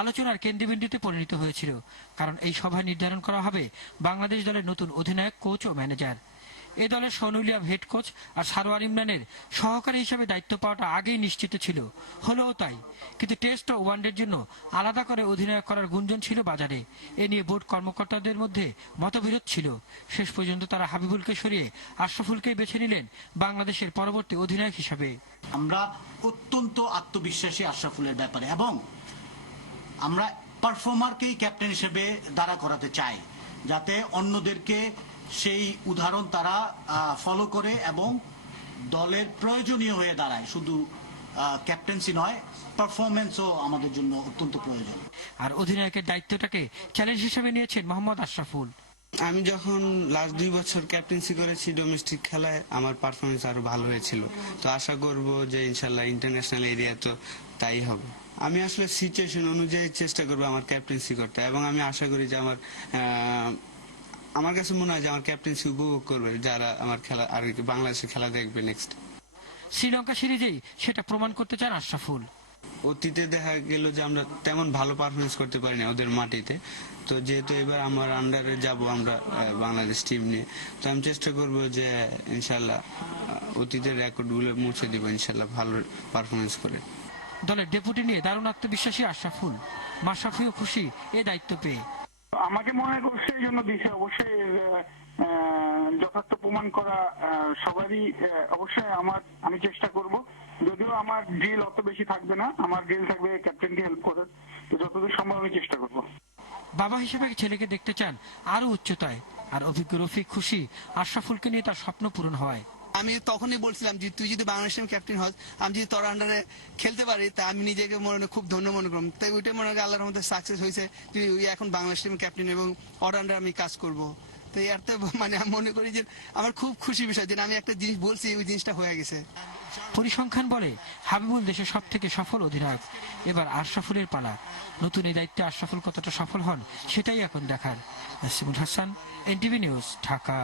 আলোচনার কেন্দ্রবিন্দুতে পরিণত হয়েছিল, কারণ এই সভায় নির্ধারণ করা হবে বাংলাদেশ দলের নতুন অধিনায়ক, কোচ ও ম্যানেজার। এ দলের শন উইলিয়াম হেড কোচ আর সারোয়ার ইমরানের সহকারী হিসেবে দায়িত্ব পাওয়াটা আগেই নিশ্চিত ছিল, হলেও তাই। কিন্তু টেস্ট ও ওয়ানডের জন্য আলাদা করে অধিনায়ক করার গুঞ্জন ছিল বাজারে। এ নিয়ে বোর্ড কর্মকর্তাদের মধ্যে মতবিরোধ ছিল। শেষ পর্যন্ত তারা হাবিবুলকে সরিয়ে আশরাফুলকেই বেছে নিলেন বাংলাদেশের পরবর্তী অধিনায়ক হিসাবে। আমরা অত্যন্ত আত্মবিশ্বাসী আশরাফুলের ব্যাপারে, এবং আমরা পারফর্মারকেই ক্যাপ্টেন হিসেবে দাঁড়া করাতে চাই, যাতে অন্যদেরকে সেই উদাহরণ তারা ফলো করে এবং দলের প্রয়োজনীয় হয়ে দাঁড়ায়। শুধু ক্যাপ্টেন্সি নয়, পারফরমেন্সও আমাদের জন্য অত্যন্ত প্রয়োজন। আর অধিনায়কের দায়িত্বটাকে চ্যালেঞ্জ হিসেবে নিয়েছেন মোহাম্মদ আশরাফুল। আমি যখন লাস্ট 2 বছর ক্যাপ্টেন্সি করেছি ডোমেস্টিক খেলায়, আমার পারফরমেন্স আরো ভালো হয়েছিল। তো আশা করব যে ইনশাল্লাহ ইন্টারন্যাশনাল এরিয়া তো তাই হবে। আমি আসলে সিচুয়েশন অনুযায়ী চেষ্টা করবো আমার ক্যাপ্টেন্সি করতে, এবং আমি আশা করি যে আমার কাছে মনে হয় যে আমার ক্যাপ্টেন্সি উপভোগ করবে যারা আমার খেলা আর বাংলাদেশে খেলা দেখবে নেক্সট। শ্রীলঙ্কা সিরিজেই সেটা প্রমাণ করতে চান আশরাফুল। অতীতে দেখা গেল যে আমরা তেমন ভালো পারফরমেন্স করতে পারি না ওদের মাটিতে, তো যেহেতু এবার আমার আন্ডারে যাব আমরা বাংলাদেশ টিম নিয়ে, তো আমি চেষ্টা করব যে ইনশাল্লাহ অতীতের রেকর্ডগুলো মুছে দিব ইনশাল্লাহ ভালো পারফরমেন্স করে। দলের ডেপুটি নিয়ে দারুণ আত্মবিশ্বাসী আশরাফুল। মাশরাফিও খুশি এ দায়িত্ব পেয়ে। আমাকে মনে করছে এই জন্য দিছে, অবশ্যই যথার্থ প্রমাণ করা সবারই। অবশ্যই আমি চেষ্টা করব, যদিও আমার ড্রিল অত বেশি থাকবে না, আমার ড্রিল থাকবে ক্যাপ্টেনকে হেল্প করার। তো যতদূর সম্ভব আমি চেষ্টা করব। বাবা হিসেবে ছেলেকে দেখতে চান আরো উচ্চতায়, আর অভিজ্ঞ রফিক খুশি আশরাফুলকে নিয়ে তার স্বপ্ন পূরণ হওয়ায়। আমি তখনই বলছিলাম যে তুই যদি বাংলাদেশ টিম ক্যাপ্টেন হস, আমি যদি তোর আন্ডারে খেলতে পারি, তা আমি নিজেকে খুব ধন্য মনে করলাম। তাই ওইটাই মনে হয় আল্লাহর মধ্যে সাকসেস হয়েছে যে এখন বাংলাদেশ টিম ক্যাপ্টেন এবং ওর আন্ডারে আমি কাজ করব। তো এরতে আমি মনে করি যে আমার খুব খুশি বিষয় যে আমি একটা জিনিস বলছি, ওই জিনিসটা হয়ে গেছে। পরিসংখ্যান বলে হাবিবুল দেশের সব থেকে সফল অধিনায়ক। এবার আশরাফুলের পালা। নতুন এই দায়িত্বে আশরাফুল কতটা সফল হন সেটাই এখন দেখার। Nasimul Hasan, NTV news, Dhaka.